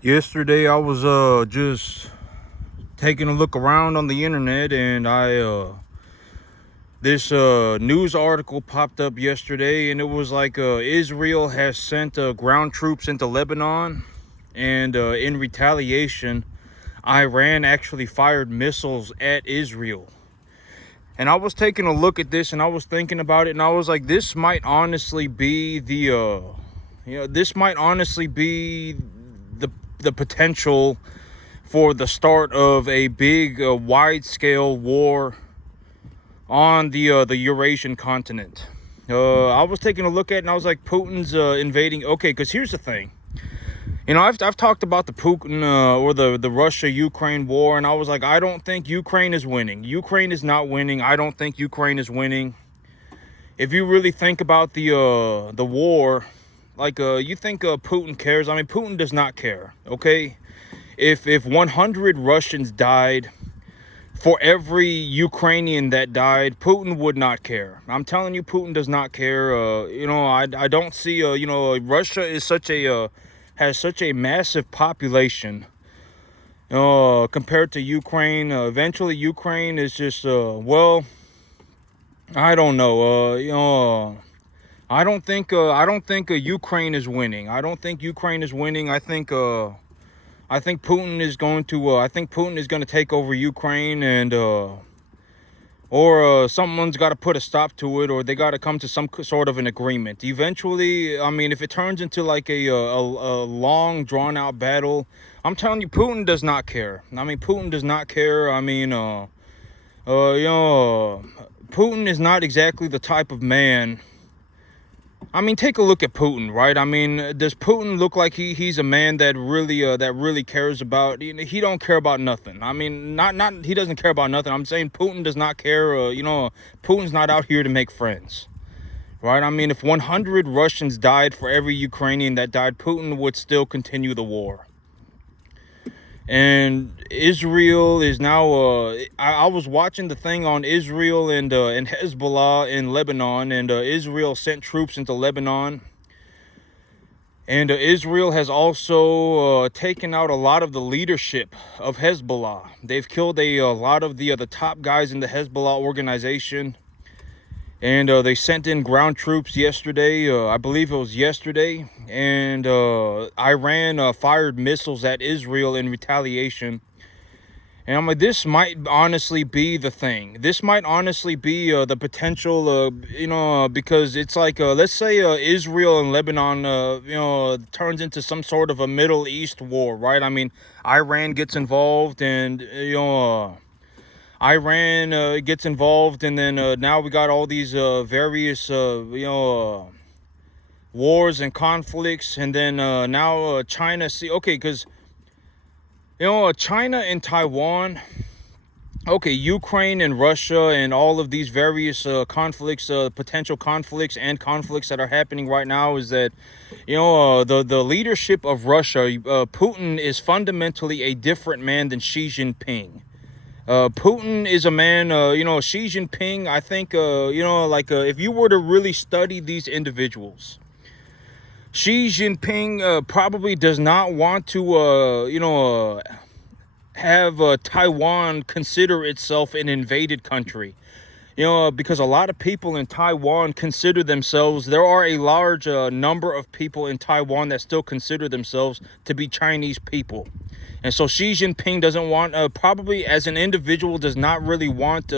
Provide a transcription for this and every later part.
Yesterday I was just taking a look around on the internet, and I this news article popped up yesterday, and it was like Israel has sent ground troops into Lebanon, and in retaliation Iran actually fired missiles at Israel. And I was taking a look at this, and I was thinking about it, and I was like, this might honestly be this might honestly be the potential for the start of a big, wide-scale war on the Eurasian continent. I was taking a look at it, and I was like, Putin's invading. Okay, because here's the thing. I've talked about the Putin or the Russia-Ukraine war, and I was like, I don't think Ukraine is winning. Ukraine is not winning. I don't think Ukraine is winning. If you really think about the war, like you think Putin cares. I mean, Putin does not care. Okay, if 100 Russians died for every Ukrainian that died, Putin would not care. I'm telling you, Putin does not care. I don't see. Russia is has such a massive population compared to Ukraine. Eventually, Ukraine is just I don't know. I don't think Ukraine is winning. I don't think Ukraine is winning. I think Putin is going to. I think Putin is going to take over Ukraine, and or someone's got to put a stop to it, or they got to come to some sort of an agreement. Eventually, I mean, if it turns into like a long, drawn out battle, I'm telling you, Putin does not care. I mean, Putin does not care. I mean, Putin is not exactly the type of man. I mean, take a look at Putin, right? I mean, does Putin look like he's a man that really cares about? He don't care about nothing. I mean, not he doesn't care about nothing. I'm saying Putin does not care. Putin's not out here to make friends, right? I mean, if 100 Russians died for every Ukrainian that died, Putin would still continue the war. And Israel is now. I was watching the thing on Israel and Hezbollah in Lebanon, and Israel sent troops into Lebanon, and Israel has also taken out a lot of the leadership of Hezbollah. They've killed a lot of the top guys in the Hezbollah organization, and they sent in ground troops yesterday. I believe it was yesterday. And Iran fired missiles at Israel in retaliation. And I'm like, this might honestly be the thing. This might honestly be the potential, because it's like, let's say Israel and Lebanon, turns into some sort of a Middle East war, right? I mean, Iran gets involved, and, Iran gets involved, and then now we got all these various, wars and conflicts, and then now China. Okay, because China and Taiwan. Okay, Ukraine and Russia and all of these various conflicts, potential conflicts and conflicts that are happening right now is that, the leadership of Russia, Putin is fundamentally a different man than Xi Jinping. Putin is a man, Xi Jinping, I think, if you were to really study these individuals, Xi Jinping probably does not want to, have Taiwan consider itself an invaded country. Because a lot of people in Taiwan consider themselves, there are a large number of people in Taiwan that still consider themselves to be Chinese people. And so Xi Jinping doesn't want, probably as an individual, does not really want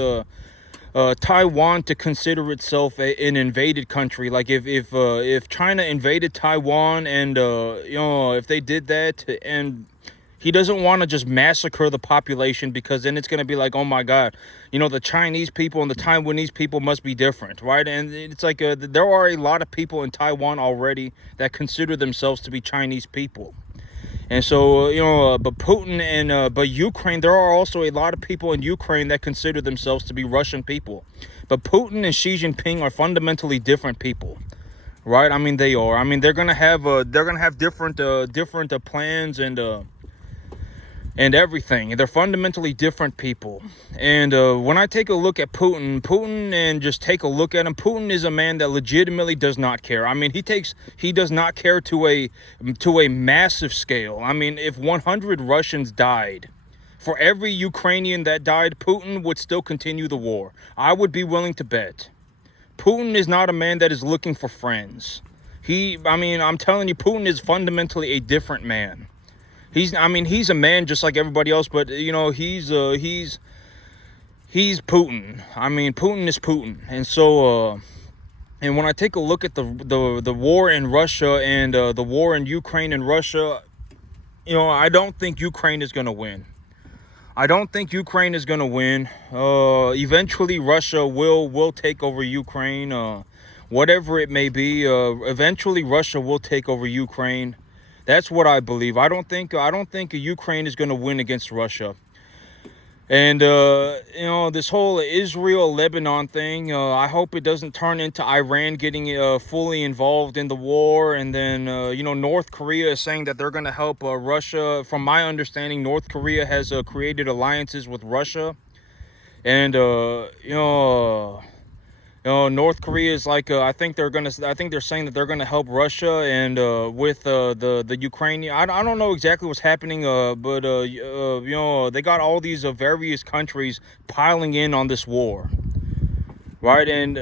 Taiwan to consider itself an invaded country. Like if China invaded Taiwan, and if they did that, and he doesn't want to just massacre the population, because then it's going to be like, oh my God, the Chinese people and the Taiwanese people must be different, right? And it's like there are a lot of people in Taiwan already that consider themselves to be Chinese people. And so, but Putin and but Ukraine, there are also a lot of people in Ukraine that consider themselves to be Russian people. But Putin and Xi Jinping are fundamentally different people, right? I mean, they are. I mean, they're gonna have different plans, and and everything. They're fundamentally different people. And when I take a look at Putin and just take a look at him, Putin is a man that legitimately does not care. I mean, he does not care to a massive scale. I mean, if 100 Russians died, for every Ukrainian that died, Putin would still continue the war. I would be willing to bet. Putin is not a man that is looking for friends. I'm telling you, Putin is fundamentally a different man. He's a man just like everybody else, but he's Putin. I mean, Putin is Putin. And so and when I take a look at the war in Russia and the war in Ukraine and Russia, I don't think Ukraine is going to win. I don't think Ukraine is going to win. Eventually Russia will take over Ukraine, whatever it may be. Eventually Russia will take over Ukraine. That's what I believe. I don't think Ukraine is going to win against Russia. And this whole Israel-Lebanon thing, I hope it doesn't turn into Iran getting fully involved in the war. And then North Korea is saying that they're going to help Russia. From my understanding, North Korea has created alliances with Russia. And North Korea is like, I think they're saying that they're gonna help Russia and with the Ukrainian. I don't know exactly what's happening, but they got all these various countries piling in on this war, right? And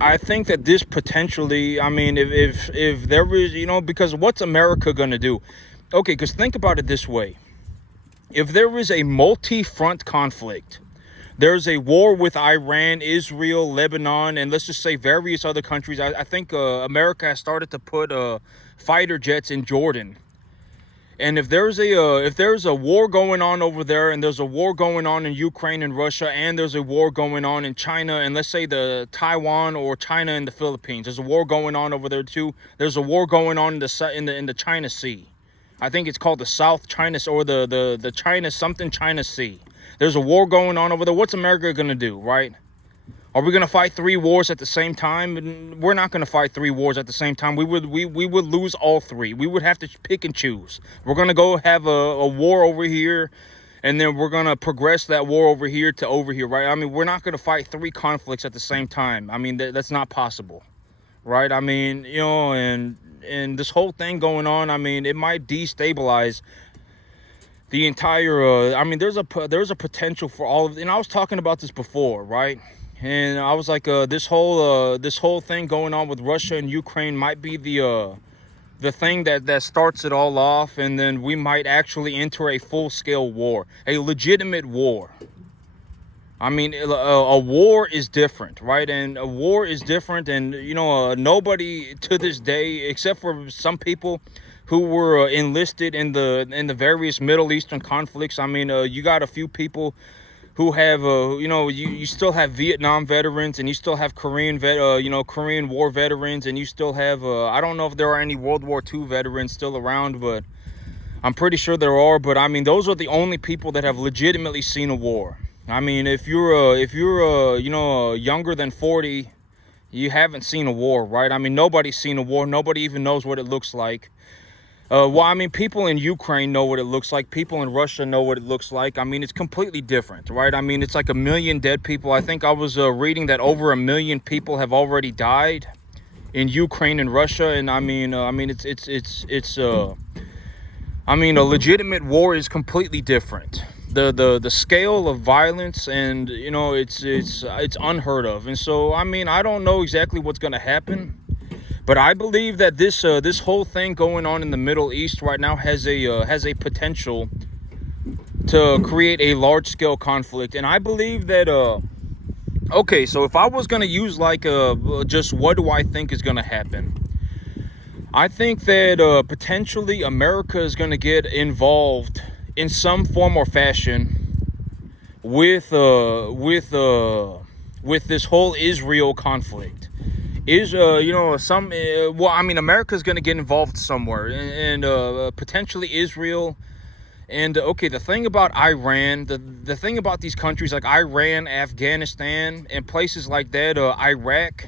I think that this potentially, I mean, if there is, because what's America gonna do? Okay, because think about it this way: if there is a multi-front conflict. There's a war with Iran, Israel, Lebanon, and let's just say various other countries. I think America has started to put fighter jets in Jordan. And if there's a war going on over there, and there's a war going on in Ukraine and Russia, and there's a war going on in China, and let's say the Taiwan or China and the Philippines, there's a war going on over there too. There's a war going on in the China Sea. I think it's called the South China or the China Sea. There's a war going on over there. What's America going to do, right? Are we going to fight 3 wars at the same time? We're not going to fight 3 wars at the same time. We would lose all 3. We would have to pick and choose. We're going to go have a war over here, and then we're going to progress that war over here to over here, right? I mean, we're not going to fight 3 conflicts at the same time. I mean, that's not possible, right? I mean, and this whole thing going on, I mean, it might destabilize the entire there's a potential for all of, and I was talking about this before, right? And I was like, this whole thing going on with Russia and Ukraine might be the thing that starts it all off, and then we might actually enter a full-scale war, a legitimate war. I mean, a war is different, right? And a war is different, and nobody to this day, except for some people who were enlisted in the various Middle Eastern conflicts. I mean, you got a few people who have, you still have Vietnam veterans, and you still have Korean War veterans, and you still have, I don't know if there are any World War II veterans still around, but I'm pretty sure there are. But I mean, those are the only people that have legitimately seen a war. I mean, if you're younger than 40, you haven't seen a war, right? I mean, nobody's seen a war. Nobody even knows what it looks like. Well, I mean, people in Ukraine know what it looks like. People in Russia know what it looks like. I mean, it's completely different, right? I mean, it's like 1 million dead people. I think I was reading that over 1 million people have already died in Ukraine and Russia. And I mean, a legitimate war is completely different. The scale of violence, and it's unheard of. And so, I mean, I don't know exactly what's going to happen. But I believe that this whole thing going on in the Middle East right now has a potential to create a large-scale conflict. And I believe that, okay, so if I was going to use like just what do I think is going to happen? I think that potentially America is going to get involved in some form or fashion with this whole Israel conflict. America's going to get involved somewhere, and potentially Israel. And okay, the thing about Iran, the thing about these countries like Iran, Afghanistan, and places like that, Iraq,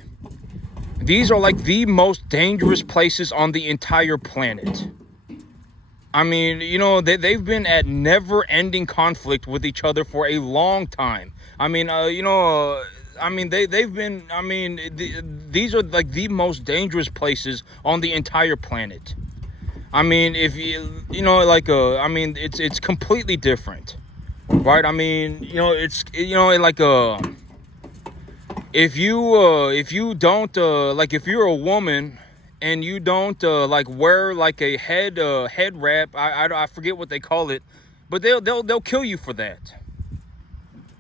these are like the most dangerous places on the entire planet. I mean, they've been at never-ending conflict with each other for a long time. I mean, I mean, they've been. I mean, these are like the most dangerous places on the entire planet. I mean, if I mean, it's completely different, right? I mean, it's like if you don't like if you're a woman and you don't like wear like a head wrap, I forget what they call it, but they'll kill you for that,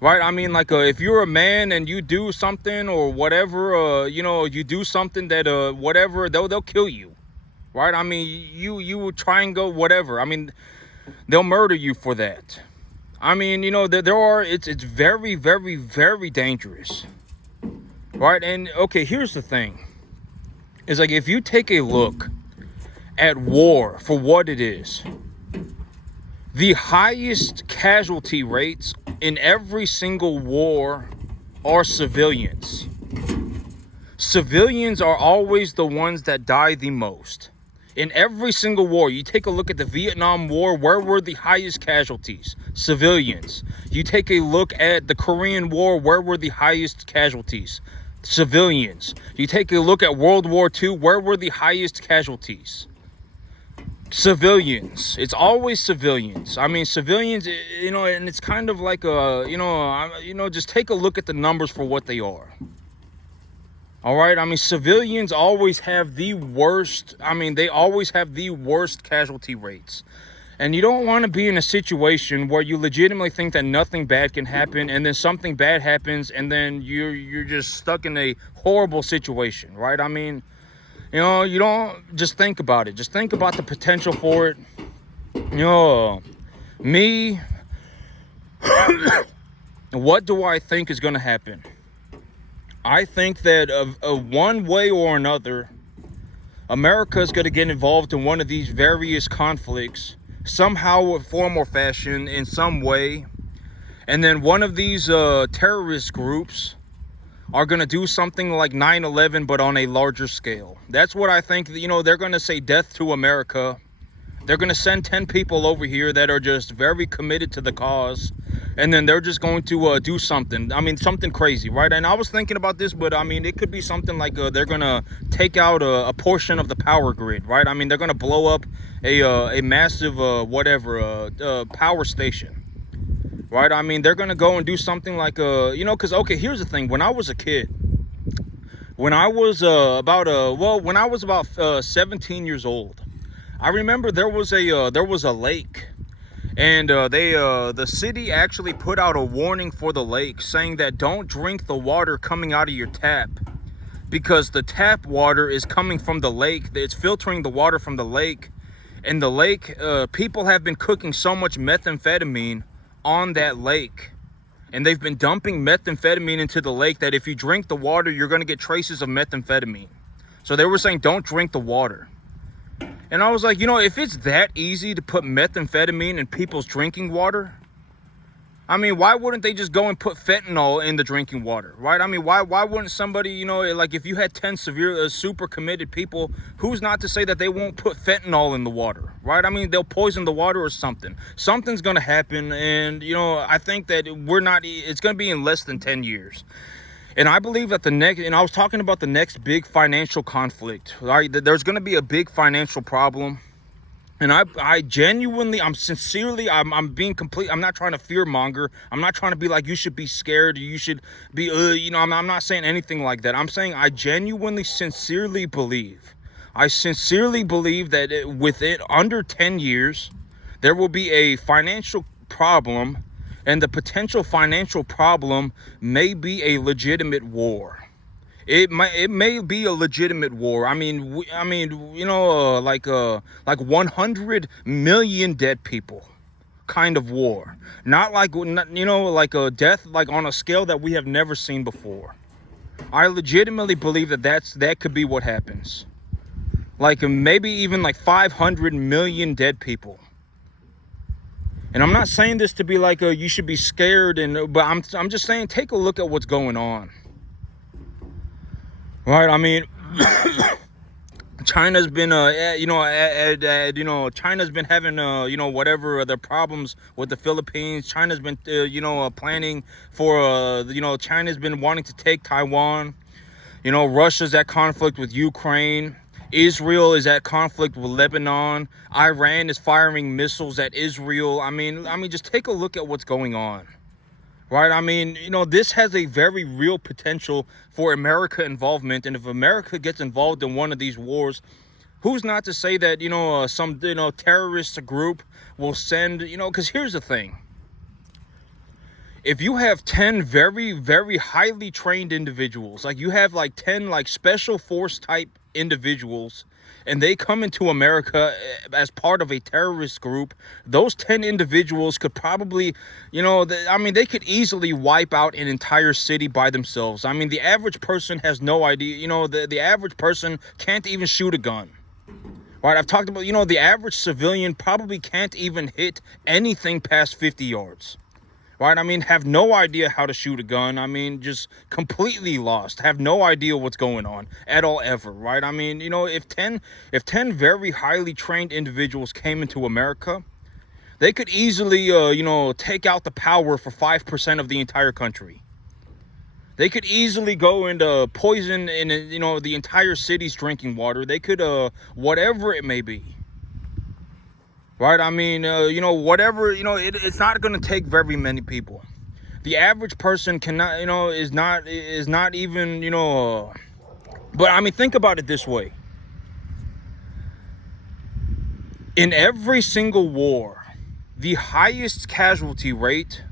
right? I mean, like if you're a man and you do something or whatever, you do something that whatever, they'll kill you, right? I mean, you would try and go whatever. I mean, they'll murder you for that. I mean, it's very, very, very dangerous. Right, and okay, here's the thing. It's like if you take a look at war for what it is, the highest casualty rates in every single war are civilians. Civilians are always the ones that die the most. In every single war, you take a look at the Vietnam War, where were the highest casualties? Civilians. You take a look at the Korean War, where were the highest casualties? Civilians. You take a look at World War II, where were the highest casualties? Civilians. It's always civilians. I mean, civilians, and it's kind of like just take a look at the numbers for what they are. All right. I mean, civilians always have the worst. I mean, they always have the worst casualty rates. And you don't want to be in a situation where you legitimately think that nothing bad can happen, and then something bad happens, and then you're just stuck in a horrible situation, right? I mean, you don't just think about it. Just think about the potential for it. Me, what do I think is going to happen? I think that one way or another, America is going to get involved in one of these various conflicts somehow, form or fashion, in some way. And then one of these terrorist groups are going to do something like 9/11, but on a larger scale. That's what I think. They're going to say death to America. They're going to send 10 people over here that are just very committed to the cause. And then they're just going to do something. I mean, something crazy, right? And I was thinking about this, but I mean, it could be something like they're going to take out a portion of the power grid, right? I mean, they're going to blow up a massive, power station, right? I mean, they're going to go and do something like, because, okay, here's the thing. When I was a kid, when I was about 17 years old, I remember there was a lake. And the city actually put out a warning for the lake saying that don't drink the water coming out of your tap, because the tap water is coming from the lake. It's filtering the water from the lake. And the lake, people have been cooking so much methamphetamine on that lake. And they've been dumping methamphetamine into the lake that if you drink the water, you're going to get traces of methamphetamine. So they were saying don't drink the water. And I was like, if it's that easy to put methamphetamine in people's drinking water, I mean, why wouldn't they just go and put fentanyl in the drinking water, right? I mean, why wouldn't somebody, like if you had 10 super committed people, who's not to say that they won't put fentanyl in the water, right? I mean, they'll poison the water or something. Something's going to happen. And, I think that it's going to be in less than 10 years. And I believe that I was talking about the next big financial conflict, right? There's going to be a big financial problem. And I genuinely, I'm being complete. I'm not trying to fear monger. I'm not trying to be like, you should be scared. Or you should be, I'm not saying anything like that. I'm saying I genuinely, sincerely believe that within under 10 years, there will be a financial problem. And the potential financial problem may be a legitimate war. It may be a legitimate war. I mean, like 100 million dead people kind of war. Not like, like a death like on a scale that we have never seen before. I legitimately believe that could be what happens. Like maybe even like 500 million dead people. And I'm not saying this to be like you should be scared, but I'm just saying take a look at what's going on. Right? I mean, China's been China's been having whatever the problems with the Philippines. China's been planning for China's been wanting to take Taiwan. Russia's at conflict with Ukraine. Israel is at conflict with Lebanon. Iran is firing missiles at Israel. Just take a look at what's going on. Right? This has a very real potential for America involvement. And if America gets involved in one of these wars, who's not to say that, some, terrorist group will send, because here's the thing. If you have 10 very, very highly trained individuals, like you have like 10 like special force type individuals, and they come into America as part of a terrorist group, those 10 individuals could probably, they could easily wipe out an entire city by themselves. The average person has no idea, the average person can't even shoot a gun. Right, I've talked about, the average civilian probably can't even hit anything past 50 yards. Right, have no idea how to shoot a gun. Just completely lost. Have no idea what's going on at all ever. Right, if 10 very highly trained individuals came into America, they could easily, take out the power for 5% of the entire country. They could easily go and poison in, the entire city's drinking water. They could, whatever it may be. Right? Whatever, it's not going to take very many people. The average person cannot, is not even, but think about it this way. In every single war, the highest casualty rate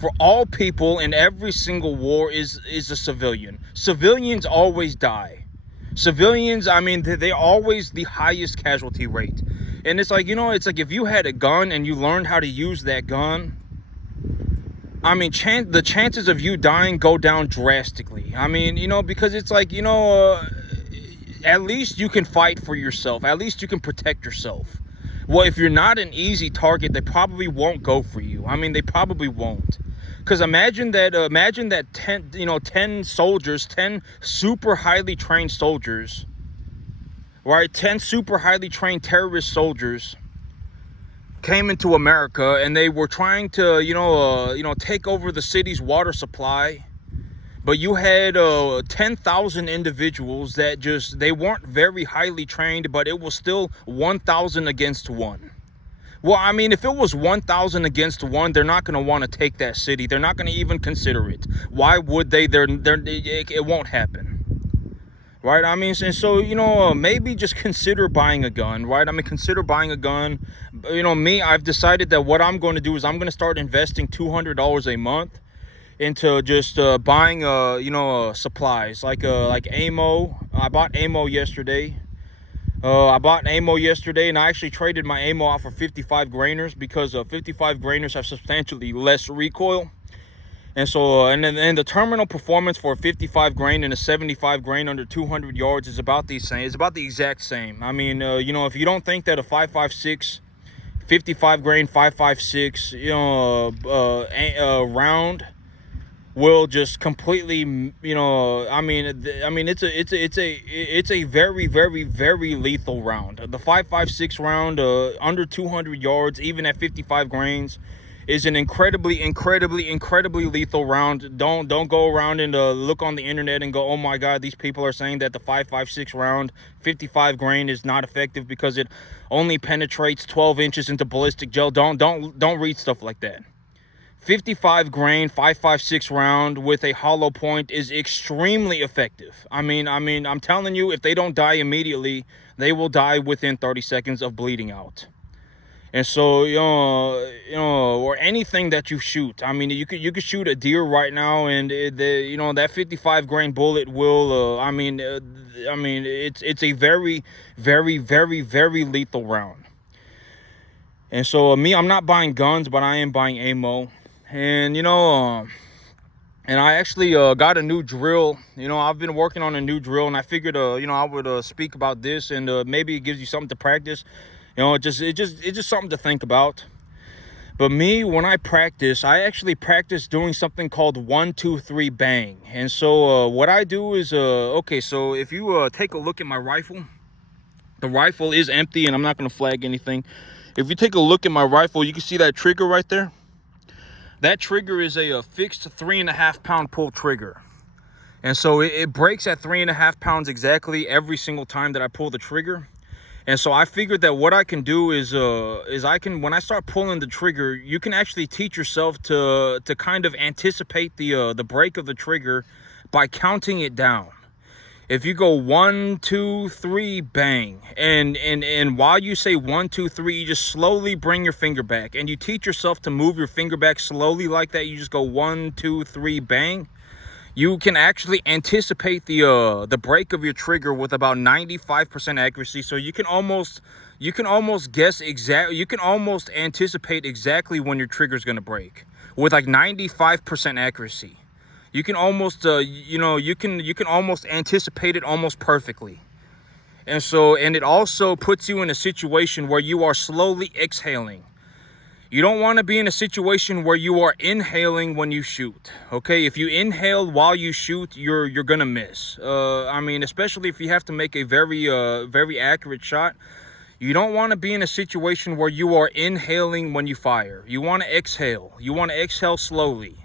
for all people in every single war is a civilian. Civilians always die. Civilians, they're always the highest casualty rate. And it's like, if you had a gun and you learned how to use that gun, the chances of you dying go down drastically. Because it's like, at least you can fight for yourself. At least you can protect yourself. Well, if you're not an easy target, they probably won't go for you. They probably won't. Because imagine that 10 soldiers, 10 super highly trained soldiers, right? 10 super highly trained terrorist soldiers came into America and they were trying to, take over the city's water supply. But you had 10,000 individuals that they weren't very highly trained, but it was still 1,000 against 1. Well, if it was 1,000 against 1, they're not going to want to take that city. They're not going to even consider it. Why would they? It won't happen. Right? And so, maybe just consider buying a gun, right? Consider buying a gun. I've decided that what I'm going to do is I'm going to start investing $200 a month into just buying, supplies like ammo. I bought ammo yesterday. And I actually traded my ammo out for 55 grainers because 55 grainers have substantially less recoil. And so, and then the terminal performance for a 55 grain and a 75 grain under 200 yards is about the same. It's about the exact same. If you don't think that a 5.56, 55 grain 5.56, round will just completely, it's a very, very, very lethal round. The 5.56 round under 200 yards, even at 55 grains, is an incredibly, incredibly, incredibly lethal round. Don't go around and look on the internet and go, oh my God, these people are saying that the 5.56 round 55 grain is not effective because it only penetrates 12 inches into ballistic gel. Don't read stuff like that. 55 grain 5.56 round with a hollow point is extremely effective. I'm telling you, if they don't die immediately, they will die within 30 seconds of bleeding out. And so, or anything that you shoot. You could shoot a deer right now, and that 55 grain bullet will. It's a very, very, very, very lethal round. And so, I'm not buying guns, but I am buying ammo. And and I actually got a new drill. I've been working on a new drill, and I figured I would speak about this, and maybe it gives you something to practice. It's just something to think about. But me, when I practice, I actually practice doing something called 1, 2, 3 bang. And so what I do is okay, so if you take a look at my rifle, The rifle is empty, and I'm not going to flag anything. If you take a look at my rifle, you can see that trigger right there. That trigger is a fixed 3.5 pound pull trigger. And so it breaks at 3.5 pounds exactly every single time that I pull the trigger. And so I figured that what I can do is I can, when I start pulling the trigger, you can actually teach yourself to kind of anticipate the break of the trigger by counting it down. If you go 1, 2, 3, bang, and while you say 1, 2, 3, you just slowly bring your finger back, and you teach yourself to move your finger back slowly like that. You just go 1, 2, 3, bang. You can actually anticipate the break of your trigger with about 95% accuracy. So you can almost guess exactly, you can almost anticipate exactly when your trigger is going to break with like 95% accuracy. You can almost you can almost anticipate it almost perfectly. And it also puts you in a situation where you are slowly exhaling. You don't want to be in a situation where you are inhaling when you shoot. Okay, if you inhale while you shoot, you're gonna miss. I mean, especially if you have to make a very accurate shot. You don't want to be in a situation where you are inhaling when you fire. You want to exhale. You want to exhale slowly.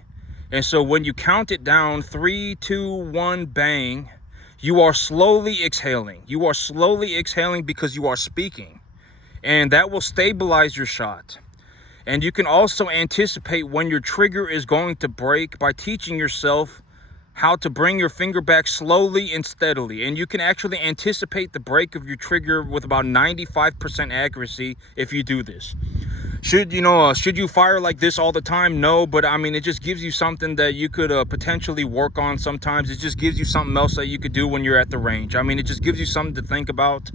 And so when you count it down, 3, 2, 1, bang, you are slowly exhaling. You are slowly exhaling because you are speaking. And that will stabilize your shot. And you can also anticipate when your trigger is going to break by teaching yourself how to bring your finger back slowly and steadily. And you can actually anticipate the break of your trigger with about 95% accuracy if you do this. Should you fire like this all the time? No, but I mean, it just gives you something that you could potentially work on sometimes. It just gives you something else that you could do when you're at the range. I mean, it just gives you something to think about.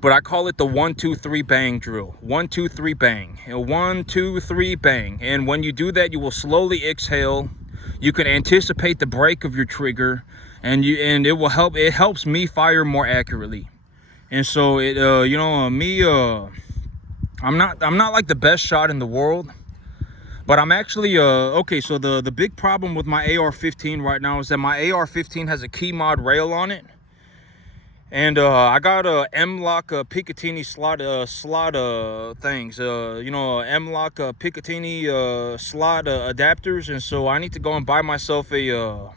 But I call it the 1, 2, 3 bang drill. 1, 2, 3 bang. 1, 2, 3 bang. And when you do that, you will slowly exhale. You can anticipate the break of your trigger, and it will help. It helps me fire more accurately. And so I'm not like the best shot in the world, but I'm actually okay. So the big problem with my AR-15 right now is that my AR-15 has a key mod rail on it. And I got a M-Lock Picatinny slot things, M-Lock Picatinny slot adapters, and so I need to go and buy myself a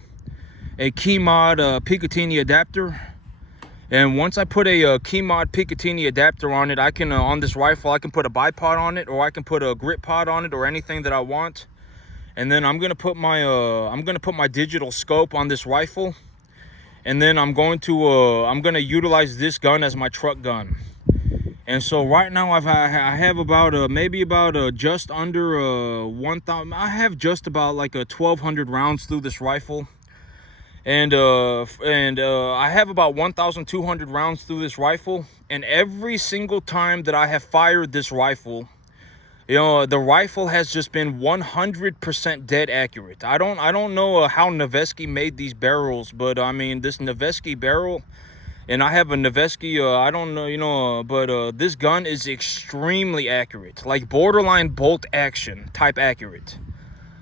key mod Picatinny adapter. And once I put a key mod Picatinny adapter on it, I can on this rifle I can put a bipod on it, or I can put a grip pod on it, or anything that I want. And then I'm gonna put my digital scope on this rifle. And then I'm gonna utilize this gun as my truck gun. And so right now I have about just under 1,000. I have just about like 1,200 rounds through this rifle, and I have about 1,200 rounds through this rifle. And every single time that I have fired this rifle, the rifle has just been 100% dead accurate. I don't know how Noveske made these barrels, but I mean, this Noveske barrel, and I have a Noveske, I don't know, but this gun is extremely accurate, like borderline bolt action type accurate.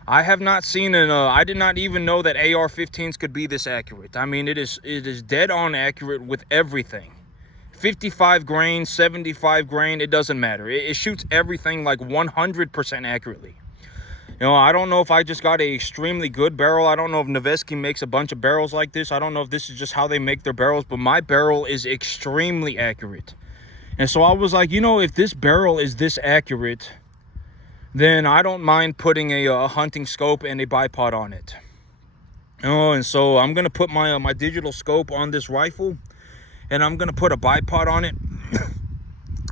I have not seen I did not even know that AR-15s could be this accurate. I mean, it is dead on accurate with everything. 55 grain, 75 grain, it doesn't matter. It shoots everything like 100% accurately. I don't know if I just got a extremely good barrel. I don't know if Noveske makes a bunch of barrels like this. I don't know if this is just how they make their barrels, but my barrel is extremely accurate. And so I was like, if this barrel is this accurate, then I don't mind putting a hunting scope and a bipod on it. And so I'm gonna put my digital scope on this rifle, and I'm gonna put a bipod on it.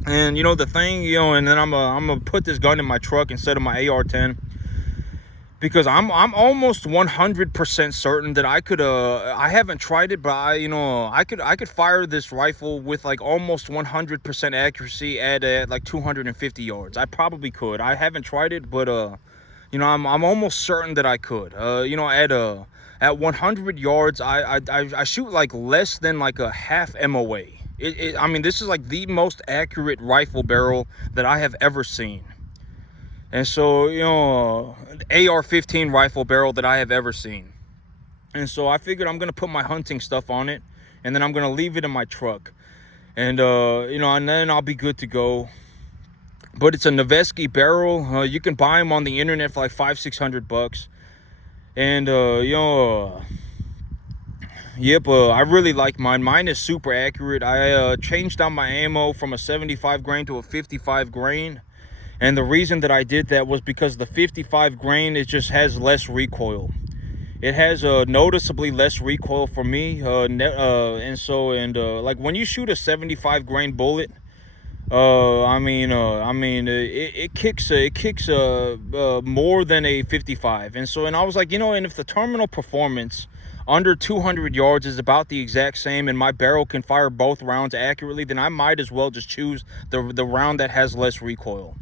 And the thing, and then I'm gonna put this gun in my truck instead of my AR-10, because I'm almost 100% certain that I could I haven't tried it, but I could fire this rifle with like almost 100% accuracy at like 250 yards. I probably could. I haven't tried it, but I'm almost certain that I could. At 100 yards, I shoot like less than like a half MOA. I mean, this is like the most accurate rifle barrel that I have ever seen. And so, AR-15 rifle barrel that I have ever seen. And so I figured I'm going to put my hunting stuff on it, and then I'm going to leave it in my truck. and and then I'll be good to go. But it's a Noveske barrel. You can buy them on the internet for like $500-600, and yep, I really like mine. Mine is super accurate. I changed out my ammo from a 75 grain to a 55 grain. And the reason that I did that was because the 55 grain, it just has less recoil. It has noticeably less recoil for me. Like when you shoot a 75 grain bullet, it kicks more than a 55. And I was like, and if the terminal performance under 200 yards is about the exact same, and my barrel can fire both rounds accurately, then I might as well just choose the round that has less recoil.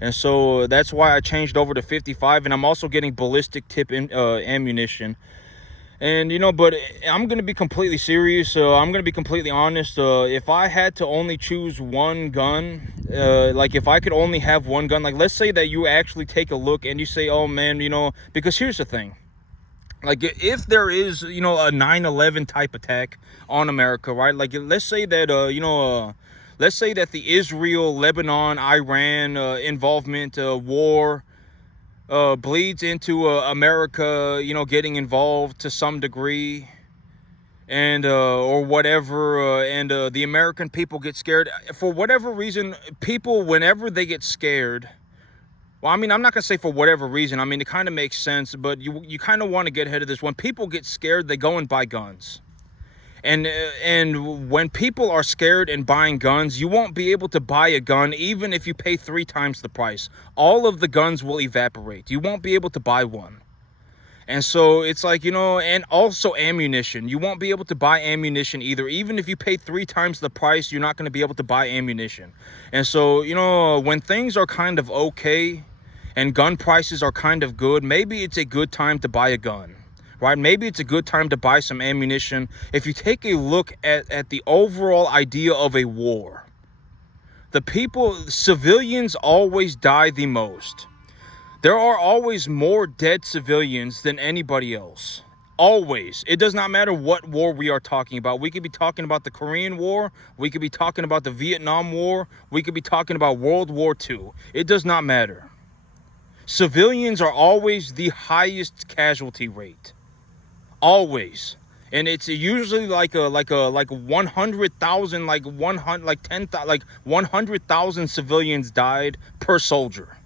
And so that's why I changed over to 55, and I'm also getting ballistic tip ammunition. And but I'm gonna be completely serious. I'm gonna be completely honest. If I had to only choose one gun, like if I could only have one gun, like let's say that you actually take a look and you say, oh man, because here's the thing. Like if there is, a 9/11 type attack on America, right? Like let's say that, let's say that the Israel, Lebanon, Iran involvement war bleeds into America, getting involved to some degree, and or whatever, and the American people get scared for whatever reason. People, whenever they get scared, well, I'm not gonna say for whatever reason. It kind of makes sense, but you kind of want to get ahead of this. When people get scared, they go and buy guns. And when people are scared and buying guns, you won't be able to buy a gun even if you pay 3 times the price. All of the guns will evaporate. You won't be able to buy one. And so it's like, and also ammunition. You won't be able to buy ammunition either. Even if you pay 3 times the price, you're not going to be able to buy ammunition. And so, when things are kind of okay and gun prices are kind of good, maybe it's a good time to buy a gun. Right? Maybe it's a good time to buy some ammunition. If you take a look at the overall idea of a war, civilians always die the most. There are always more dead civilians than anybody else. Always. It does not matter what war we are talking about. We could be talking about the Korean War. We could be talking about the Vietnam War. We could be talking about World War II. It does not matter. Civilians are always the highest casualty rate. Always. And it's usually like 100,000, like 100,000 civilians died per soldier.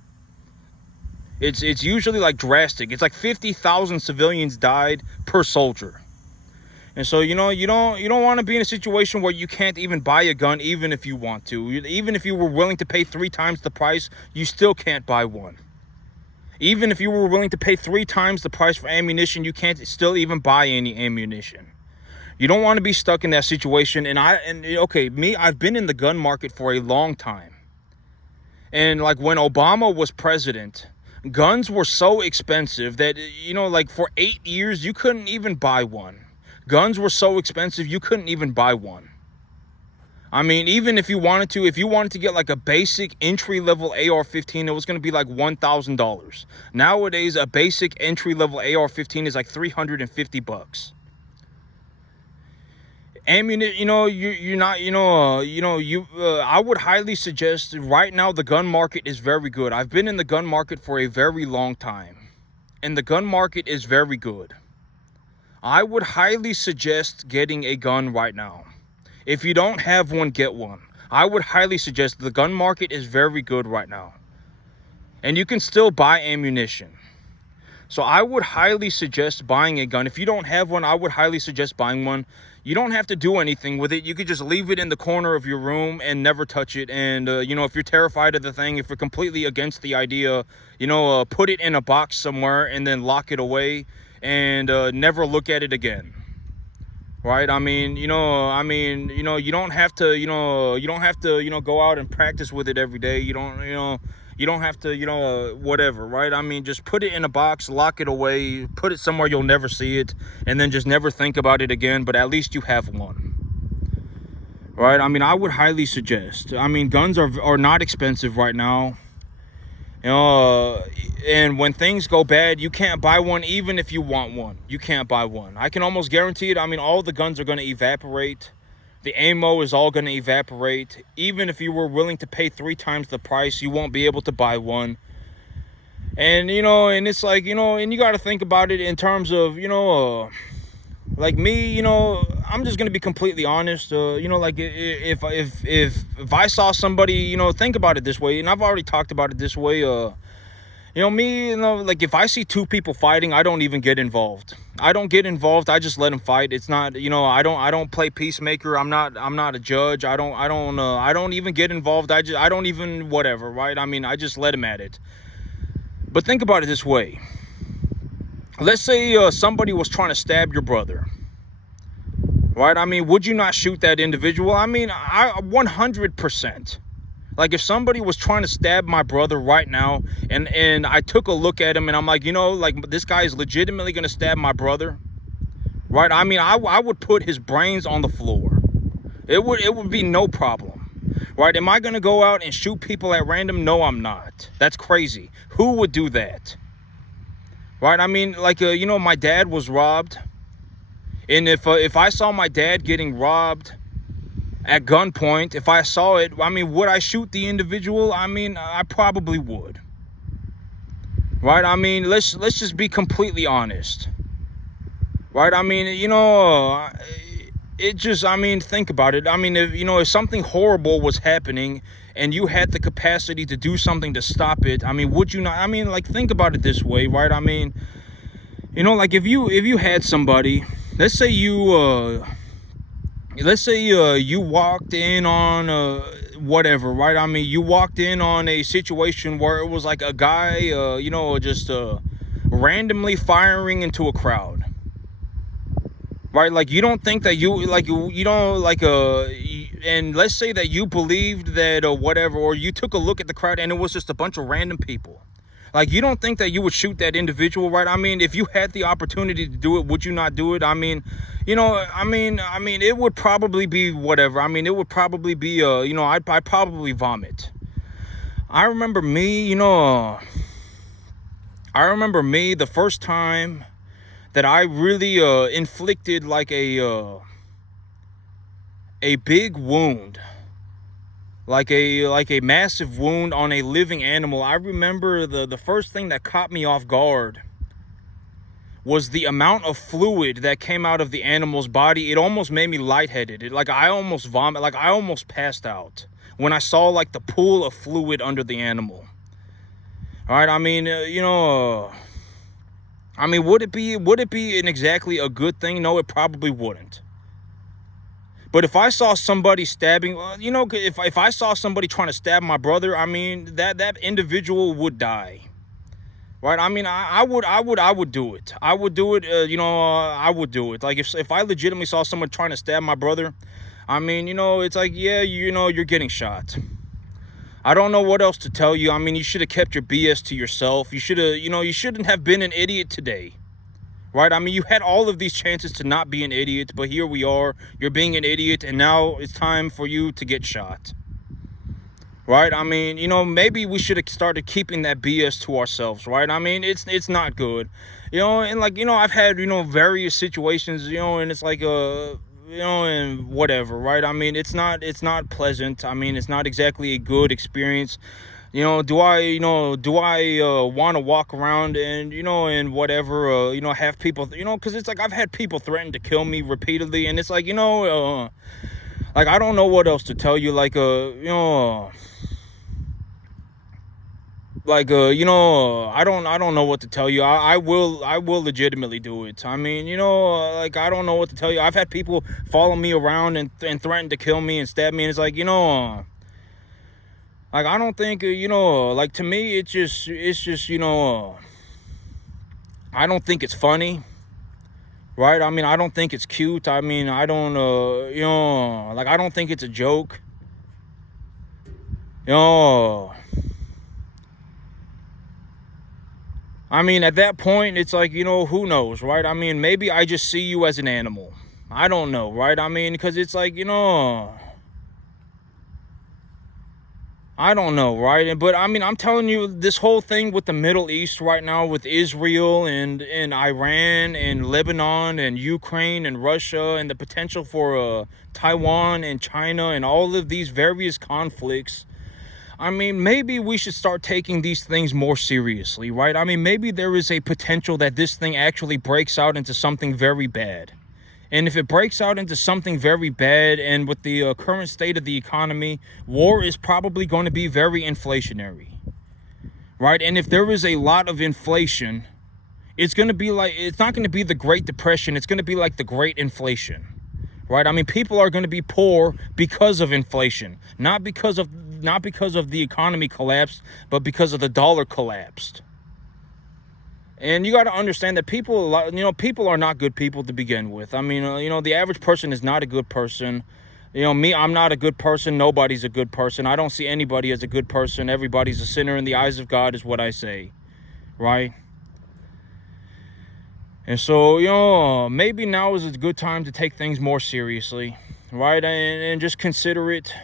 It's usually like drastic. It's like 50,000 civilians died per soldier. And so you don't want to be in a situation where you can't even buy a gun even if you want to. Even if you were willing to pay 3 times the price, you still can't buy one. Even if you were willing to pay 3 times the price for ammunition, you can't still even buy any ammunition. You don't want to be stuck in that situation. I've been in the gun market for a long time. And like when Obama was president, guns were so expensive that, for 8 years, you couldn't even buy one. Guns were so expensive, you couldn't even buy one. Even if you wanted to get like a basic entry-level AR-15, it was going to be like $1,000. Nowadays, a basic entry-level AR-15 is like $350. Ammunition, I would highly suggest right now the gun market is very good. I've been in the gun market for a very long time, and the gun market is very good. I would highly suggest getting a gun right now. If you don't have one, get one. I would highly suggest. The gun market is very good right now. And you can still buy ammunition. So I would highly suggest buying a gun. If you don't have one, I would highly suggest buying one. You don't have to do anything with it. You could just leave it in the corner of your room and never touch it. And, if you're terrified of the thing, if you're completely against the idea, put it in a box somewhere and then lock it away and never look at it again. Right? You don't have to, go out and practice with it every day. You don't have to, whatever, right? Just put it in a box, lock it away, put it somewhere you'll never see it, and then just never think about it again, but at least you have one. Right? I would highly suggest. Guns are not expensive right now. And when things go bad, you can't buy one even if you want one. You can't buy one. I can almost guarantee it. All the guns are going to evaporate, The ammo is all going to evaporate. Even if you were willing to pay 3 times the price, you won't be able to buy one. And, and it's like, and you got to think about it in terms of, like me, I'm just gonna be completely honest. Like if I saw somebody, think about it this way, and I've already talked about it this way. Me, like if I see 2 people fighting, I don't even get involved. I don't get involved. I just let them fight. It's not, I don't play peacemaker. I'm not a judge. I don't even get involved. I don't even whatever, right? I mean, I just let them at it. But think about it this way. Let's say somebody was trying to stab your brother, right? I mean, would you not shoot that individual? I mean, 100%. Like if somebody was trying to stab my brother right now, and I took a look at him and I'm like, like this guy is legitimately gonna stab my brother, right? I mean, I would put his brains on the floor. It would be no problem, right? Am I gonna go out and shoot people at random? No, I'm not. That's crazy. Who would do that? Right? I mean, like, my dad was robbed. And if I saw my dad getting robbed at gunpoint, if I saw it, I mean, would I shoot the individual? I mean, I probably would. Right? I mean, let's just be completely honest. Right? I mean, it just, I mean, think about it. I mean, if something horrible was happening and you had the capacity to do something to stop it, I mean, would you not? I mean, like, think about it this way, right? I mean, like if you had somebody, let's say you walked in on whatever, right? I mean, you walked in on a situation where it was like a guy, just randomly firing into a crowd. Right, like you don't think that you don't like and let's say that you believed that or whatever, or you took a look at the crowd and it was just a bunch of random people. Like you don't think that you would shoot that individual, right? I mean, if you had the opportunity to do it, would you not do it? I mean, I mean, it would probably be whatever. I mean, it would probably be I'd probably vomit. I remember me, the first time that I really inflicted like a big wound, like a massive wound on a living animal. I remember the first thing that caught me off guard was the amount of fluid that came out of the animal's body. It almost made me lightheaded. Like I almost vomit, like I almost passed out when I saw like the pool of fluid under the animal. All right, I mean, I mean, would it be exactly a good thing? No, it probably wouldn't. But if I saw somebody stabbing, if I saw somebody trying to stab my brother, I mean, that individual would die. Right? I mean, I would do it. I would do it, I would do it. Like if I legitimately saw someone trying to stab my brother, I mean, it's like, yeah, you're getting shot. I don't know what else to tell you. I mean, you should have kept your BS to yourself. You should have, you shouldn't have been an idiot today. Right? I mean, you had all of these chances to not be an idiot, but here we are. You're being an idiot, and now it's time for you to get shot. Right? I mean, maybe we should have started keeping that BS to ourselves, right? I mean, it's not good. And like, I've had, various situations, and it's like, and whatever, right? I mean, it's not pleasant. I mean, it's not exactly a good experience. Do I want to walk around and, and whatever, have people, because it's like I've had people threaten to kill me repeatedly, and it's like, like, I don't know what else to tell you, like, I don't know what to tell you. I will legitimately do it. I mean, like, I don't know what to tell you. I've had people follow me around and threaten to kill me and stab me, and it's like, like, I don't think, like, to me, it's just, I don't think it's funny, right? I mean, I don't think it's cute. I mean, I don't, like, I don't think it's a joke. I mean, at that point, it's like, who knows, right? I mean, maybe I just see you as an animal. I don't know, right? I mean, because it's like, I don't know, right? But I mean, I'm telling you, this whole thing with the Middle East right now, with Israel and Iran and Lebanon and Ukraine and Russia, and the potential for Taiwan and China and all of these various conflicts, I mean, maybe we should start taking these things more seriously, right? I mean, maybe there is a potential that this thing actually breaks out into something very bad. And if it breaks out into something very bad, and with the current state of the economy, war is probably going to be very inflationary, right? And if there is a lot of inflation, it's going to be like, it's not going to be the Great Depression. It's going to be like the Great Inflation, right? I mean, people are going to be poor because of inflation, not because of the economy collapsed, but because of the dollar collapsed. And you got to understand that people are not good people to begin with. I mean, the average person is not a good person. Me, I'm not a good person. Nobody's a good person. I don't see anybody as a good person. Everybody's a sinner in the eyes of God, is what I say, right? And so, maybe now is a good time to take things more seriously, right? And just consider it.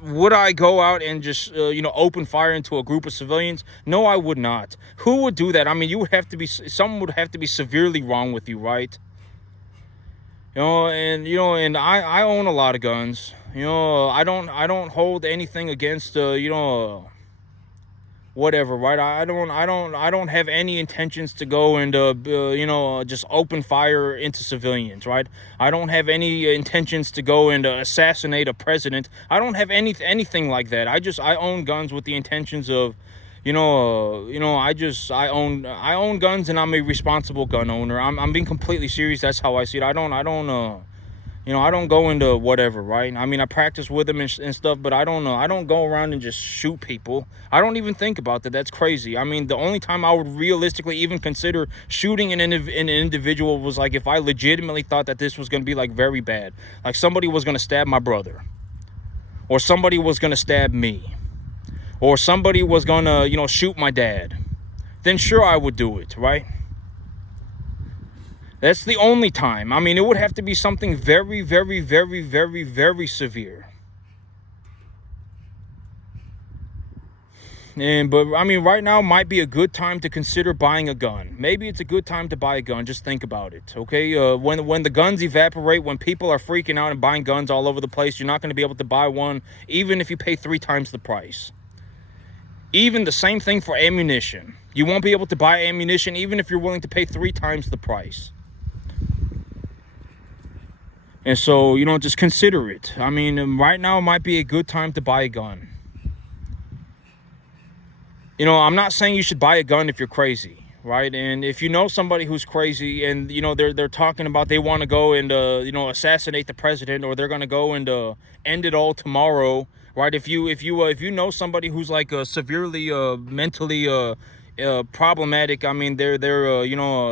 Would I go out and just, open fire into a group of civilians? No, I would not. Who would do that? I mean, someone would have to be severely wrong with you, right? And I own a lot of guns. I don't hold anything against, whatever, right? I don't have any intentions to go and just open fire into civilians, right? I don't have any intentions to go and assassinate a president. I don't have anything like that. I own guns with the intentions of, I own guns, and I'm a responsible gun owner. I'm being completely serious. That's how I see it. I don't go into whatever, right? I mean, I practice with them and stuff, but I don't go around and just shoot people. I don't even think about that. That's crazy. I mean, the only time I would realistically even consider shooting an individual was like if I legitimately thought that this was going to be like very bad. Like somebody was going to stab my brother, or somebody was going to stab me, or somebody was going to, shoot my dad. Then sure, I would do it, right? That's the only time. I mean, it would have to be something very, very, very, very, very severe. But I mean, right now might be a good time to consider buying a gun. Maybe it's a good time to buy a gun. Just think about it, okay? When the guns evaporate, when people are freaking out and buying guns all over the place, you're not going to be able to buy one, even if you pay 3 times the price. Even the same thing for ammunition. You won't be able to buy ammunition even if you're willing to pay 3 times the price. And so, just consider it. I mean, right now might be a good time to buy a gun. I'm not saying you should buy a gun if you're crazy, right? And if you know somebody who's crazy and, they're talking about they want to go and, assassinate the president, or they're going to go and end it all tomorrow, right? If you know somebody who's like severely mentally problematic, I mean, they're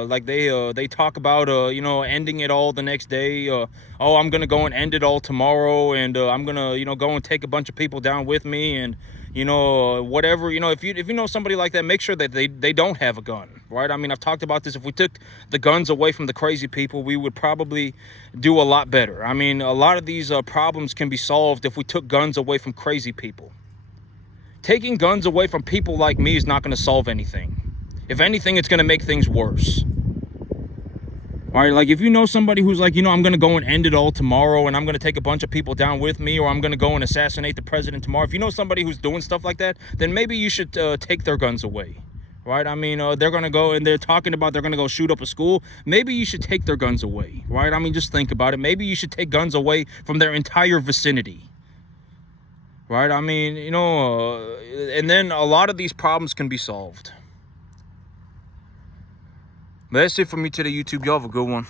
like they talk about ending it all the next day. I'm gonna go and end it all tomorrow, and I'm gonna go and take a bunch of people down with me, and whatever. If you know somebody like that, make sure that they don't have a gun, right? I mean, I've talked about this. If we took the guns away from the crazy people, we would probably do a lot better. I mean, a lot of these problems can be solved if we took guns away from crazy people. Taking guns away from people like me is not going to solve anything. If anything, it's going to make things worse. All right, like if you know somebody who's like, I'm going to go and end it all tomorrow, and I'm going to take a bunch of people down with me, or I'm going to go and assassinate the president tomorrow. If you know somebody who's doing stuff like that, then maybe you should take their guns away, right? I mean, they're going to go and they're talking about they're going to go shoot up a school. Maybe you should take their guns away, right? I mean, just think about it. Maybe you should take guns away from their entire vicinity. Right? I mean, and then a lot of these problems can be solved. That's it for me today, YouTube. Y'all have a good one.